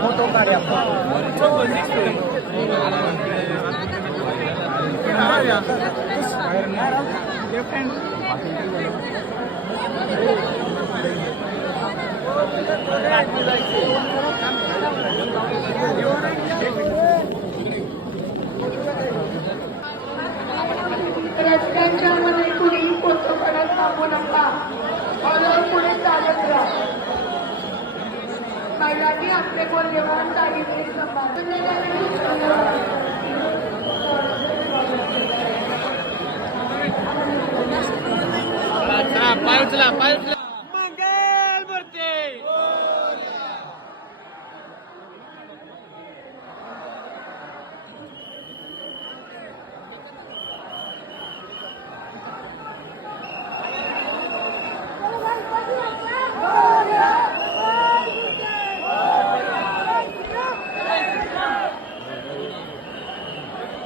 Photo काढूया रस्त्यांच्या मध्ये कुणी पोचपणा थांबू नका. हळूहळू पुढे चालत राहा. महिलांनी आपले मौल्यवान दागिने मंगल मूर्ती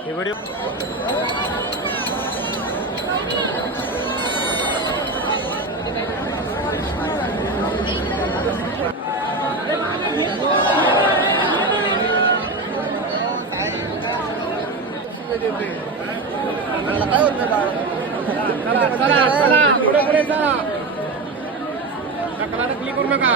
व्हिडिओ चला चला पुढे पुढे चला. क्लिक करू नका.